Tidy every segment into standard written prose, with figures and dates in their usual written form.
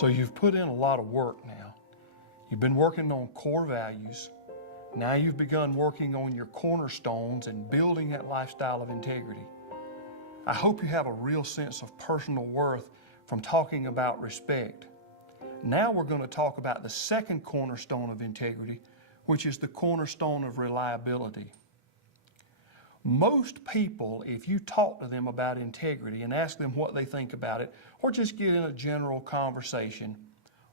So you've put in a lot of work now. You've been working on core values. Now you've begun working on your cornerstones and building that lifestyle of integrity. I hope you have a real sense of personal worth from talking about respect. Now we're going to talk about the second cornerstone of integrity, which is the cornerstone of reliability. Most people, if you talk to them about integrity and ask them what they think about it, or just get in a general conversation,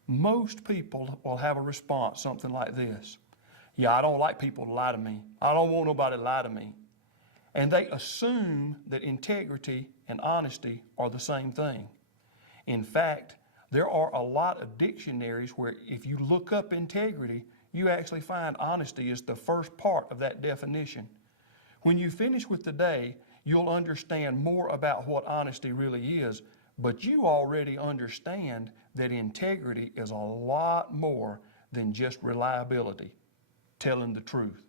most people will have a response, something like this. Yeah, I don't like people to lie to me. I don't want nobody to lie to me. And they assume that integrity and honesty are the same thing. In fact, there are a lot of dictionaries where if you look up integrity, you actually find honesty is the first part of that definition. When you finish with today, you'll understand more about what honesty really is, but you already understand that integrity is a lot more than just reliability, telling the truth,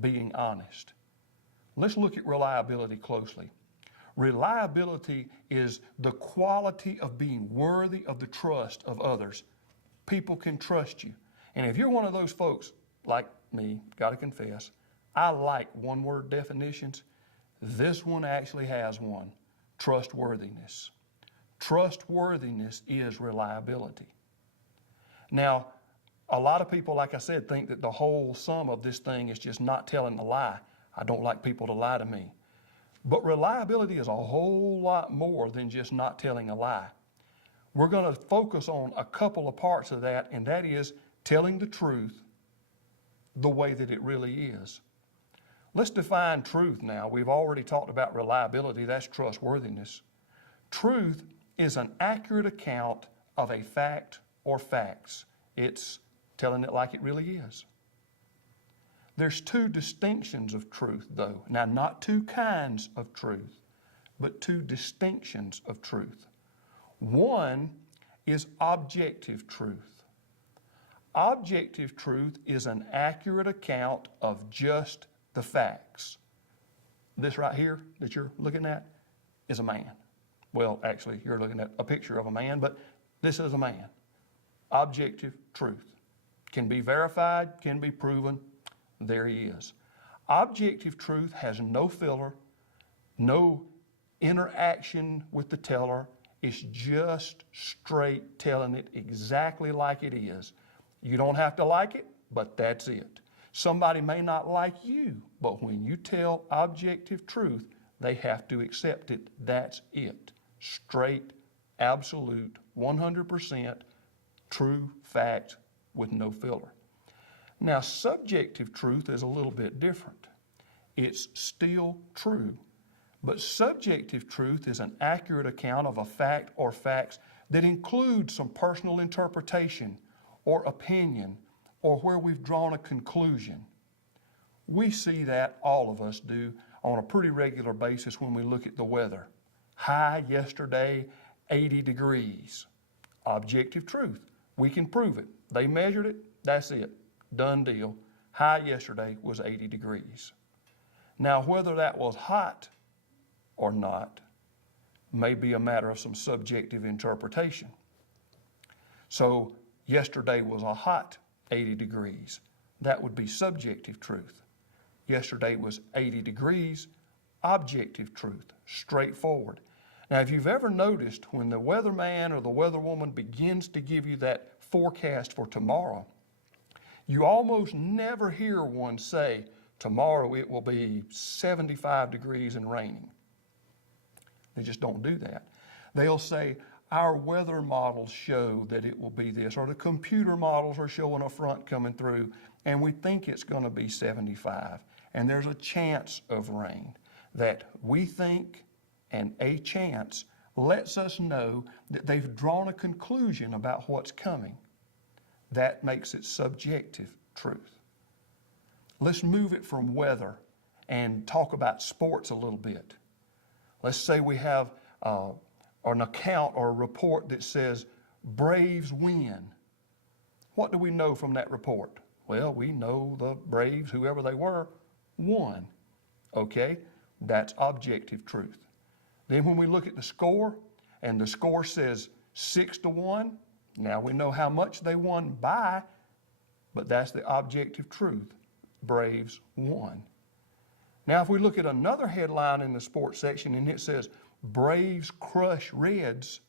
being honest. Let's look at reliability closely. Reliability is the quality of being worthy of the trust of others. People can trust you. And if you're one of those folks, like me, gotta confess, I like one-word definitions. This one actually has one, trustworthiness. Trustworthiness is reliability. Now, a lot of people, like I said, think that the whole sum of this thing is just not telling a lie. I don't like people to lie to me. But reliability is a whole lot more than just not telling a lie. We're going to focus on a couple of parts of that, and that is telling the truth the way that it really is. Let's define truth now. We've already talked about reliability, that's trustworthiness. Truth is an accurate account of a fact or facts. It's telling it like it really is. There's two distinctions of truth, though. Now, not two kinds of truth, but two distinctions of truth. One is objective truth. Objective truth is an accurate account of just the facts. This right here that you're looking at is a man. Well, actually, you're looking at a picture of a man, but this is a man. Objective truth. Can be verified, can be proven. There he is. Objective truth has no filler, no interaction with the teller. It's just straight telling it exactly like it is. You don't have to like it, but that's it. Somebody may not like you, but when you tell objective truth, they have to accept it. That's it. Straight, absolute, 100% true fact with no filler. Now, subjective truth is a little bit different. It's still true, but subjective truth is an accurate account of a fact or facts that includes some personal interpretation or opinion or where we've drawn a conclusion. We see that, all of us do, on a pretty regular basis when we look at the weather. High yesterday, 80 degrees. Objective truth. We can prove it. They measured it, that's it. Done deal. High yesterday was 80 degrees. Now, whether that was hot or not may be a matter of some subjective interpretation. So, yesterday was a hot 80 degrees. That would be subjective truth. Yesterday was 80 degrees, objective truth, straightforward. Now, if you've ever noticed when the weatherman or the weatherwoman begins to give you that forecast for tomorrow, you almost never hear one say, tomorrow it will be 75 degrees and raining. They just don't do that. They'll say, our weather models show that it will be this, or the computer models are showing a front coming through, and we think it's going to be 75, and there's a chance of rain. That we think and a chance lets us know that they've drawn a conclusion about what's coming. That makes it subjective truth. Let's move it from weather and talk about sports a little bit. Let's say we have an account or a report that says Braves win. What do we know from that report? Well, we know the Braves, whoever they were, won. Okay, that's objective truth. Then when we look at the score and the score says 6-1, Now we know how much they won by, but that's the objective truth. Braves won. Now if we look at another headline in the sports section and it says, Braves crush Reds,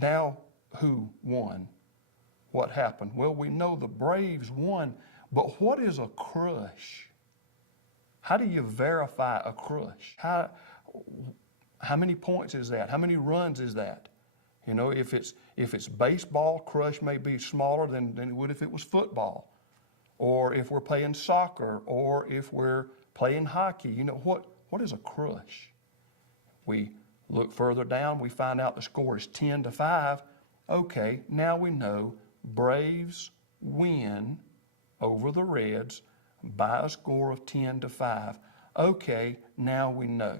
now who won? What happened? Well, we know the Braves won, but what is a crush? How do you verify a crush? How many points is that? How many runs is that? You know, if it's baseball, crush may be smaller than it would if it was football. Or if we're playing soccer, or if we're playing hockey. You know, what is a crush? We look further down, we find out the score is 10-5. Okay, now we know Braves win over the Reds by a score of 10-5. Okay, now we know.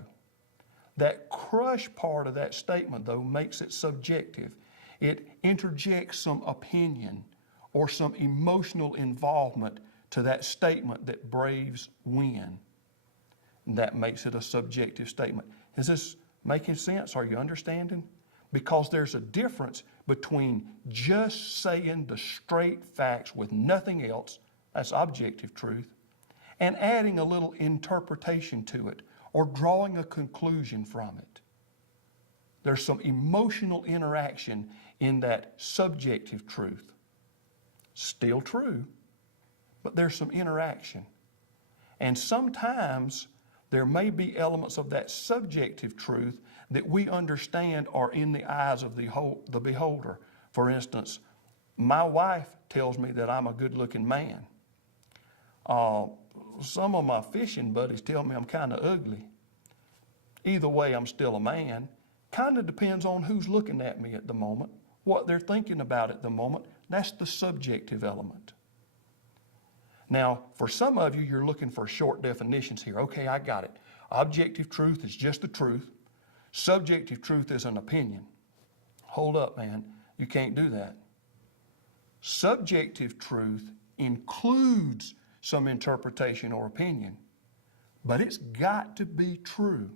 That crush part of that statement, though, makes it subjective. It interjects some opinion or some emotional involvement to that statement that Braves win. That makes it a subjective statement. Is this making sense? Are you understanding? Because there's a difference between just saying the straight facts with nothing else, that's objective truth, and adding a little interpretation to it or drawing a conclusion from it. There's some emotional interaction in that subjective truth. Still true, but there's some interaction. And sometimes there may be elements of that subjective truth that we understand are in the eyes of the beholder. For instance, my wife tells me that I'm a good-looking man. Some of my fishing buddies tell me I'm kind of ugly. Either way, I'm still a man. Kind of depends on who's looking at me at the moment, what they're thinking about at the moment. That's the subjective element. Now, for some of you, you're looking for short definitions here. Okay, I got it. Objective truth is just the truth. Subjective truth is an opinion. Hold up, man. You can't do that. Subjective truth includes some interpretation or opinion, but it's got to be true.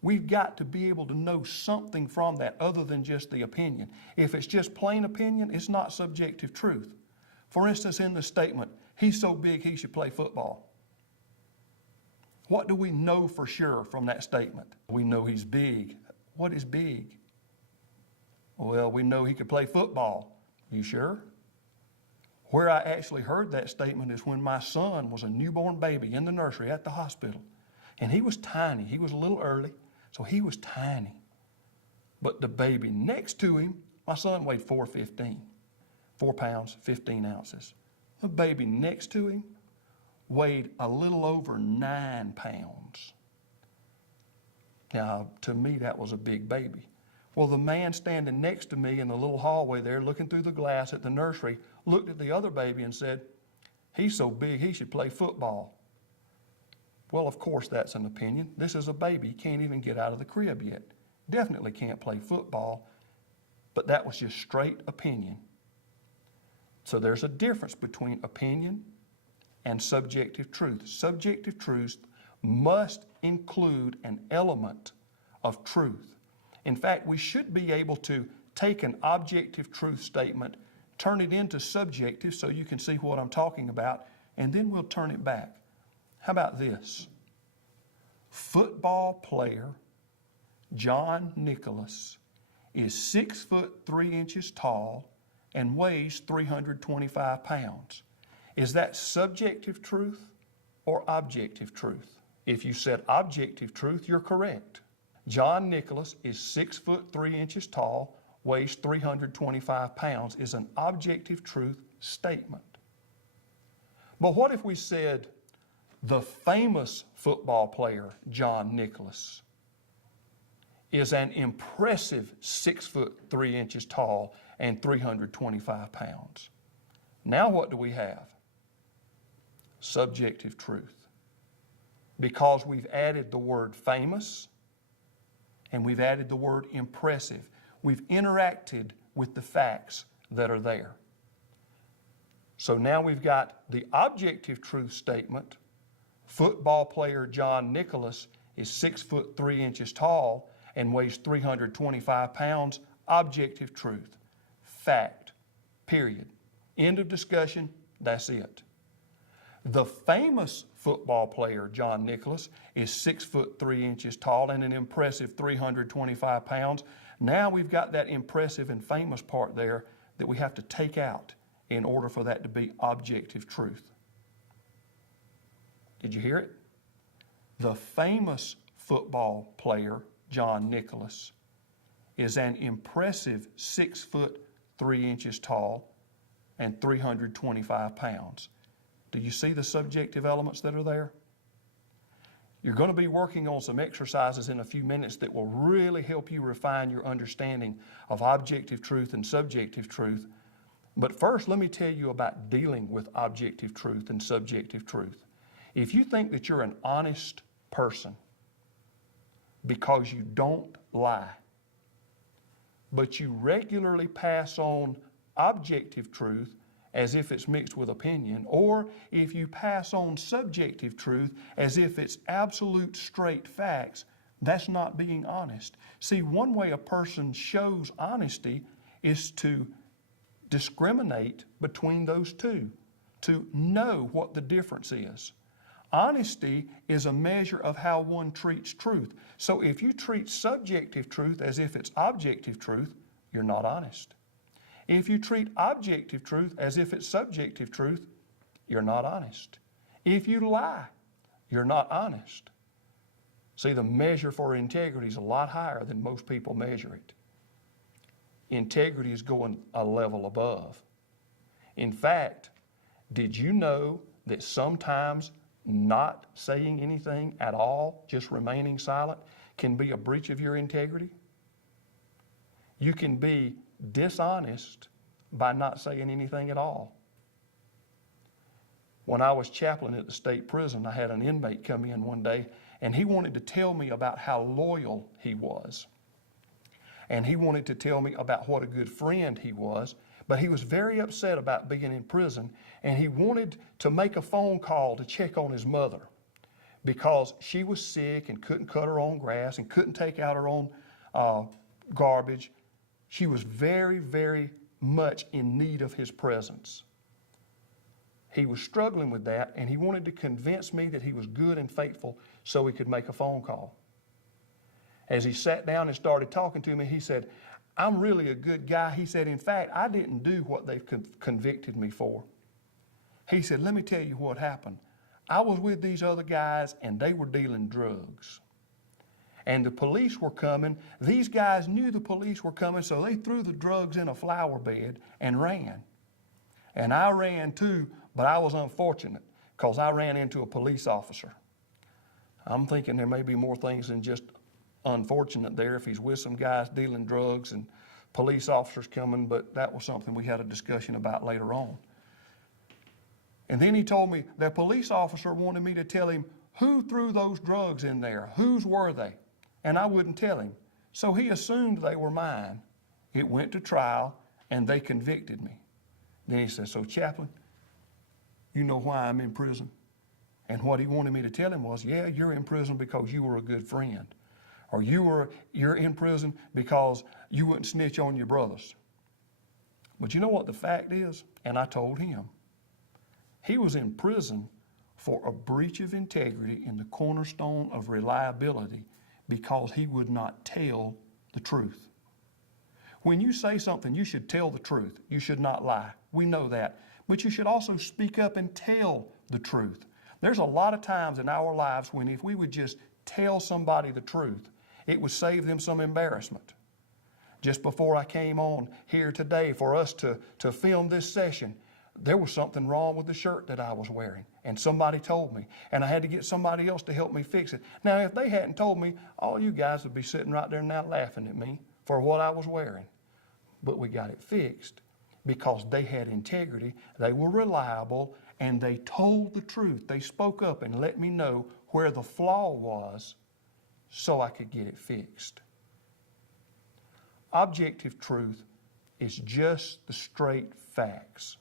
We've got to be able to know something from that other than just the opinion. If it's just plain opinion, it's not subjective truth. For instance, in the statement, he's so big he should play football. What do we know for sure from that statement? We know he's big. What is big? Well, we know he could play football. You sure? Where I actually heard that statement is when my son was a newborn baby in the nursery at the hospital. And he was tiny. He was a little early, so he was tiny. But the baby next to him, my son weighed 4 pounds, 15 ounces. The baby next to him weighed a little over 9 pounds. Now, to me, that was a big baby. Well, the man standing next to me in the little hallway there, looking through the glass at the nursery, looked at the other baby and said, he's so big he should play football. Well, of course, that's an opinion. This is a baby. He can't even get out of the crib yet. Definitely can't play football, but that was just straight opinion. So there's a difference between opinion and subjective truth. Subjective truth must include an element of truth. In fact, we should be able to take an objective truth statement, turn it into subjective so you can see what I'm talking about, and then we'll turn it back. How about this? Football player John Nicholas is 6'3" tall and weighs 325 pounds. Is that subjective truth or objective truth? If you said objective truth, you're correct. John Nicholas is 6'3" tall, weighs 325 pounds, is an objective truth statement. But what if we said the famous football player, John Nicholas, is an impressive 6'3" tall and 325 pounds? Now what do we have? Subjective truth. Because we've added the word famous and we've added the word impressive. We've interacted with the facts that are there. So now we've got the objective truth statement. Football player John Nicholas is 6'3" tall and weighs 325 pounds. Objective truth. fact, period. End of discussion, that's it. The famous football player, John Nicholas, is 6'3" tall and an impressive 325 pounds. Now we've got that impressive and famous part there that we have to take out in order for that to be objective truth. Did you hear it? The famous football player, John Nicholas, is an impressive 6'3" tall and 325 pounds. Do you see the subjective elements that are there? You're going to be working on some exercises in a few minutes that will really help you refine your understanding of objective truth and subjective truth. But first, let me tell you about dealing with objective truth and subjective truth. If you think that you're an honest person because you don't lie, but you regularly pass on objective truth as if it's mixed with opinion, or if you pass on subjective truth as if it's absolute straight facts, that's not being honest. See, one way a person shows honesty is to discriminate between those two, to know what the difference is. Honesty is a measure of how one treats truth. So if you treat subjective truth as if it's objective truth, you're not honest. If you treat objective truth as if it's subjective truth, you're not honest. If you lie, you're not honest. See, the measure for integrity is a lot higher than most people measure it. Integrity is going a level above. In fact, did you know that sometimes not saying anything at all, just remaining silent, can be a breach of your integrity? You can be dishonest by not saying anything at all. When I was chaplain at the state prison, I had an inmate come in one day, and he wanted to tell me about how loyal he was. And he wanted to tell me about what a good friend he was, but he was very upset about being in prison, and he wanted to make a phone call to check on his mother because she was sick and couldn't cut her own grass and couldn't take out her own garbage. She was very, very much in need of his presence. He was struggling with that, and he wanted to convince me that he was good and faithful so he could make a phone call. As he sat down and started talking to me, he said, "I'm really a good guy." He said, "In fact, I didn't do what they've convicted me for." He said, "Let me tell you what happened. I was with these other guys, and they were dealing drugs. And the police were coming. These guys knew the police were coming, so they threw the drugs in a flower bed and ran. And I ran too, but I was unfortunate because I ran into a police officer." I'm thinking there may be more things than just unfortunate there if he's with some guys dealing drugs and police officers coming, but that was something we had a discussion about later on. And then he told me the police officer wanted me to tell him who threw those drugs in there, whose were they? And I wouldn't tell him. So he assumed they were mine. It went to trial, and they convicted me. Then he said, "So, chaplain, you know why I'm in prison?" And what he wanted me to tell him was, "Yeah, you're in prison because you were a good friend. Or you're in prison because you wouldn't snitch on your brothers." But you know what the fact is? And I told him. He was in prison for a breach of integrity in the cornerstone of reliability because he would not tell the truth. When you say something, you should tell the truth. You should not lie. We know that. But you should also speak up and tell the truth. There's a lot of times in our lives when if we would just tell somebody the truth, it would save them some embarrassment. Just before I came on here today for us to film this session, there was something wrong with the shirt that I was wearing, and somebody told me, and I had to get somebody else to help me fix it. Now, if they hadn't told me, all you guys would be sitting right there now laughing at me for what I was wearing. But we got it fixed because they had integrity, they were reliable, and they told the truth. They spoke up and let me know where the flaw was so I could get it fixed. Objective truth is just the straight facts.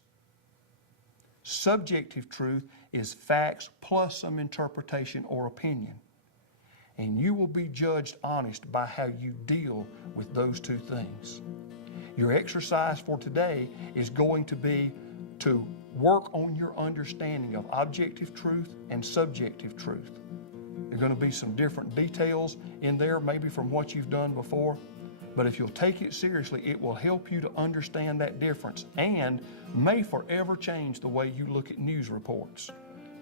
Subjective truth is facts plus some interpretation or opinion. And you will be judged honest by how you deal with those two things. Your exercise for today is going to be to work on your understanding of objective truth and subjective truth. There are going to be some different details in there, maybe from what you've done before, but if you'll take it seriously, it will help you to understand that difference and may forever change the way you look at news reports,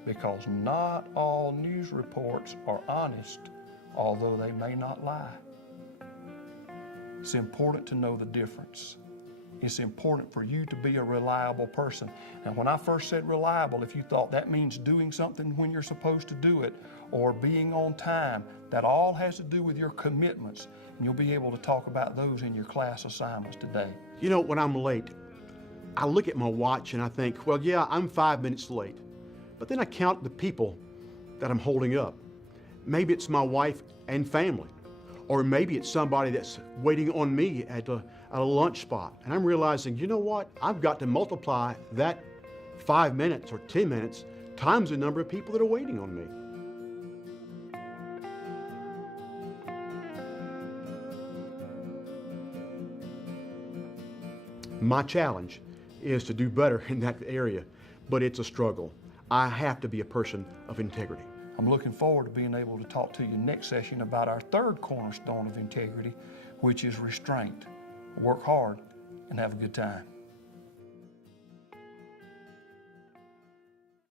because not all news reports are honest, although they may not lie. It's important to know the difference. It's important for you to be a reliable person. And when I first said reliable, if you thought that means doing something when you're supposed to do it or being on time, that all has to do with your commitments. And you'll be able to talk about those in your class assignments today. You know, when I'm late, I look at my watch and I think, well, yeah, I'm 5 minutes late. But then I count the people that I'm holding up. Maybe it's my wife and family. Or maybe it's somebody that's waiting on me at a lunch spot. And I'm realizing, you know what? I've got to multiply that 5 minutes or 10 minutes times the number of people that are waiting on me. My challenge is to do better in that area, but it's a struggle. I have to be a person of integrity. I'm looking forward to being able to talk to you next session about our third cornerstone of integrity, which is restraint. Work hard and have a good time.